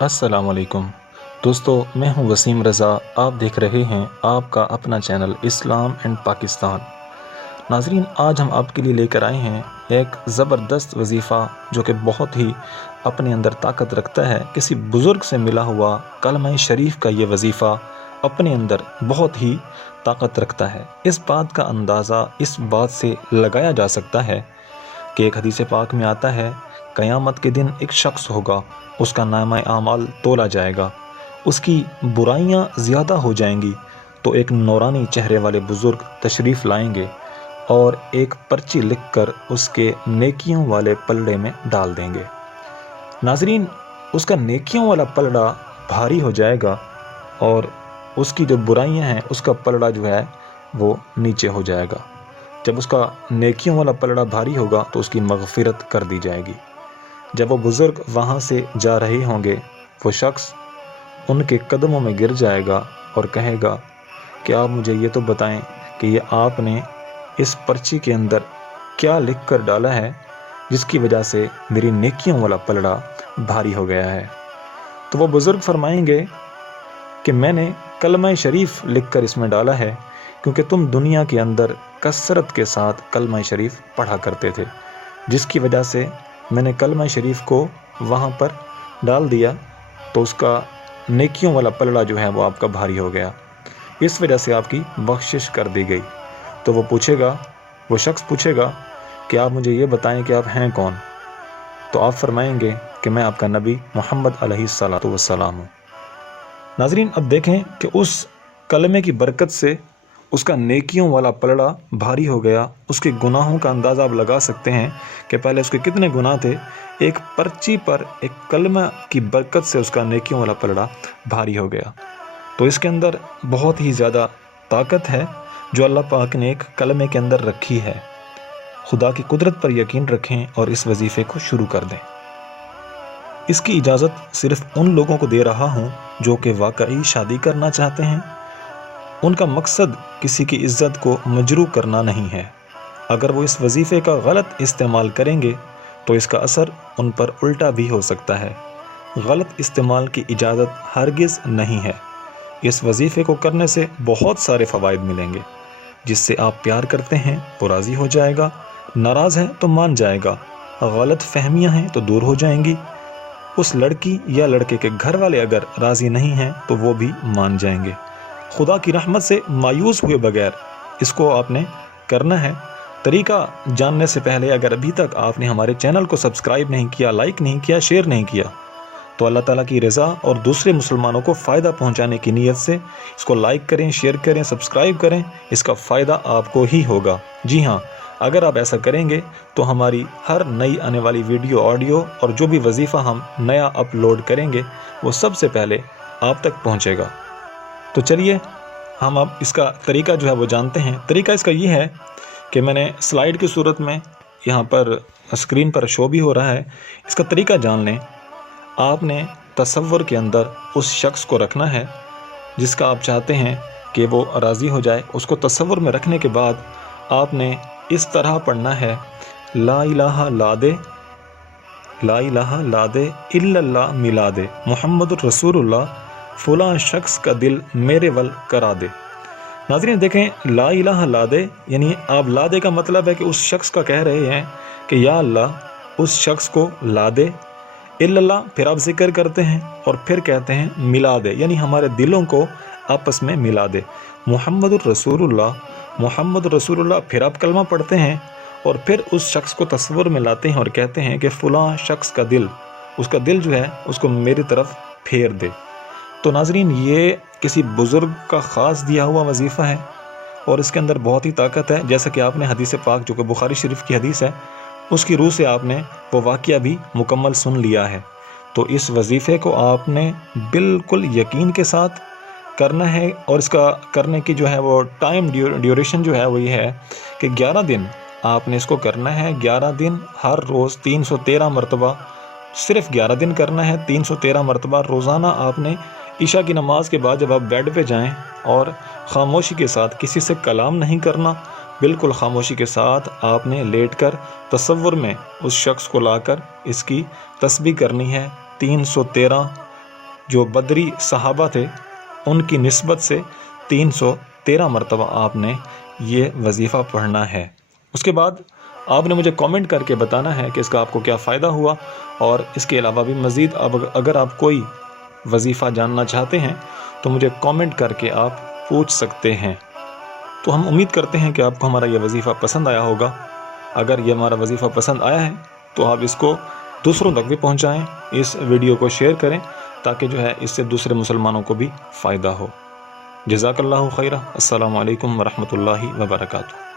السلام علیکم دوستو، میں ہوں وسیم رضا۔ آپ دیکھ رہے ہیں آپ کا اپنا چینل اسلام اینڈ پاکستان۔ ناظرین، آج ہم آپ کے لیے لے کر آئے ہیں ایک زبردست وظیفہ جو کہ بہت ہی اپنے اندر طاقت رکھتا ہے۔ کسی بزرگ سے ملا ہوا کلمہ شریف کا یہ وظیفہ اپنے اندر بہت ہی طاقت رکھتا ہے۔ اس بات کا اندازہ اس بات سے لگایا جا سکتا ہے کہ ایک حدیث پاک میں آتا ہے، قیامت کے دن ایک شخص ہوگا، اس کا نامہ اعمال تولا جائے گا، اس کی برائیاں زیادہ ہو جائیں گی، تو ایک نورانی چہرے والے بزرگ تشریف لائیں گے اور ایک پرچی لکھ کر اس کے نیکیوں والے پلڑے میں ڈال دیں گے۔ ناظرین، اس کا نیکیوں والا پلڑا بھاری ہو جائے گا اور اس کی جو برائیاں ہیں اس کا پلڑا جو ہے وہ نیچے ہو جائے گا۔ جب اس کا نیکیوں والا پلڑا بھاری ہوگا تو اس کی مغفرت کر دی جائے گی۔ جب وہ بزرگ وہاں سے جا رہے ہوں گے، وہ شخص ان کے قدموں میں گر جائے گا اور کہے گا کہ آپ مجھے یہ تو بتائیں کہ یہ آپ نے اس پرچی کے اندر کیا لکھ کر ڈالا ہے جس کی وجہ سے میری نیکیوں والا پلڑا بھاری ہو گیا ہے۔ تو وہ بزرگ فرمائیں گے کہ میں نے کلمہ شریف لکھ کر اس میں ڈالا ہے، کیونکہ تم دنیا کے اندر کثرت کے ساتھ کلمہ شریف پڑھا کرتے تھے، جس کی وجہ سے میں نے کلمہ شریف کو وہاں پر ڈال دیا، تو اس کا نیکیوں والا پلڑا جو ہے وہ آپ کا بھاری ہو گیا، اس وجہ سے آپ کی بخشش کر دی گئی۔ تو وہ شخص پوچھے گا کہ آپ مجھے یہ بتائیں کہ آپ ہیں کون؟ تو آپ فرمائیں گے کہ میں آپ کا نبی محمد علیہ السلام ہوں۔ ناظرین، اب دیکھیں کہ اس کلمے کی برکت سے اس کا نیکیوں والا پلڑا بھاری ہو گیا۔ اس کے گناہوں کا اندازہ آپ لگا سکتے ہیں کہ پہلے اس کے کتنے گناہ تھے۔ ایک پرچی پر ایک کلمہ کی برکت سے اس کا نیکیوں والا پلڑا بھاری ہو گیا۔ تو اس کے اندر بہت ہی زیادہ طاقت ہے جو اللہ پاک نے ایک کلمے کے اندر رکھی ہے۔ خدا کی قدرت پر یقین رکھیں اور اس وظیفے کو شروع کر دیں۔ اس کی اجازت صرف ان لوگوں کو دے رہا ہوں جو کہ واقعی شادی کرنا چاہتے ہیں۔ ان کا مقصد کسی کی عزت کو مجروح کرنا نہیں ہے۔ اگر وہ اس وظیفے کا غلط استعمال کریں گے تو اس کا اثر ان پر الٹا بھی ہو سکتا ہے۔ غلط استعمال کی اجازت ہرگز نہیں ہے۔ اس وظیفے کو کرنے سے بہت سارے فوائد ملیں گے۔ جس سے آپ پیار کرتے ہیں وہ راضی ہو جائے گا، ناراض ہے تو مان جائے گا، غلط فہمیاں ہیں تو دور ہو جائیں گی۔ اس لڑکی یا لڑکے کے گھر والے اگر راضی نہیں ہیں تو وہ بھی مان جائیں گے۔ خدا کی رحمت سے مایوس ہوئے بغیر اس کو آپ نے کرنا ہے۔ طریقہ جاننے سے پہلے اگر ابھی تک آپ نے ہمارے چینل کو سبسکرائب نہیں کیا، لائک نہیں کیا، شیئر نہیں کیا، تو اللہ تعالیٰ کی رضا اور دوسرے مسلمانوں کو فائدہ پہنچانے کی نیت سے اس کو لائک کریں، شیئر کریں، سبسکرائب کریں۔ اس کا فائدہ آپ کو ہی ہوگا۔ جی ہاں، اگر آپ ایسا کریں گے تو ہماری ہر نئی آنے والی ویڈیو، آڈیو اور جو بھی وظیفہ ہم نیا اپلوڈ کریں گے وہ سب سے پہلے آپ تک پہنچے گا۔ تو چلیے ہم اب اس کا طریقہ جو ہے وہ جانتے ہیں۔ طریقہ اس کا یہ ہے کہ میں نے سلائیڈ کی صورت میں یہاں پر اسکرین پر شو بھی ہو رہا ہے، اس کا طریقہ جان لیں۔ آپ نے تصور کے اندر اس شخص کو رکھنا ہے جس کا آپ چاہتے ہیں کہ وہ راضی ہو جائے۔ اس کو تصور میں رکھنے کے بعد آپ نے اس طرح پڑھنا ہے، لا الہ لا دے، لا الہ لا دے الا اللہ ملا دے، محمد الرسول اللہ، فلاں شخص کا دل میرے ول کرا دے۔ ناظرین دیکھیں، لا الہ لا دے یعنی آپ لا دے کا مطلب ہے کہ اس شخص کا کہہ رہے ہیں کہ یا اللہ اس شخص کو لا دے، الا اللہ پھر آپ ذکر کرتے ہیں اور پھر کہتے ہیں ملا دے، یعنی ہمارے دلوں کو آپس میں ملا دے۔ محمد الرسول اللہ، محمد الرسول اللہ، پھر آپ کلمہ پڑھتے ہیں اور پھر اس شخص کو تصور میں لاتے ہیں اور کہتے ہیں کہ فلاں شخص کا دل، اس کا دل جو ہے اس کو میری طرف پھیر دے۔ تو ناظرین، یہ کسی بزرگ کا خاص دیا ہوا وظیفہ ہے اور اس کے اندر بہت ہی طاقت ہے۔ جیسا کہ آپ نے حدیث پاک جو کہ بخاری شریف کی حدیث ہے اس کی روح سے آپ نے وہ واقعہ بھی مکمل سن لیا ہے۔ تو اس وظیفے کو آپ نے بالکل یقین کے ساتھ کرنا ہے، اور اس کا کرنے کی جو ہے وہ ٹائم ڈیوریشن جو ہے وہ یہ ہے کہ 11 دن آپ نے اس کو کرنا ہے۔ 11 دن ہر روز 313 مرتبہ، صرف 11 دن کرنا ہے، 313 مرتبہ روزانہ آپ نے عشاء کی نماز کے بعد جب آپ بیڈ پہ جائیں اور خاموشی کے ساتھ کسی سے کلام نہیں کرنا، بالکل خاموشی کے ساتھ آپ نے لیٹ کر تصور میں اس شخص کو لا کر اس کی تسبیح کرنی ہے۔ 313 جو بدری صحابہ تھے ان کی نسبت سے 313 مرتبہ آپ نے یہ وظیفہ پڑھنا ہے۔ اس کے بعد آپ نے مجھے کامنٹ کر کے بتانا ہے کہ اس کا آپ کو کیا فائدہ ہوا، اور اس کے علاوہ بھی مزید اگر آپ کوئی وظیفہ جاننا چاہتے ہیں تو مجھے کامنٹ کر کے آپ پوچھ سکتے ہیں۔ تو ہم امید کرتے ہیں کہ آپ کو ہمارا یہ وظیفہ پسند آیا ہوگا۔ اگر یہ ہمارا وظیفہ پسند آیا ہے تو آپ اس کو دوسروں تک بھی پہنچائیں، اس ویڈیو کو شیئر کریں تاکہ جو ہے اس سے دوسرے مسلمانوں کو بھی فائدہ ہو۔ جزاک اللہ خیرہ۔ السلام علیکم ورحمۃ اللہ وبرکاتہ۔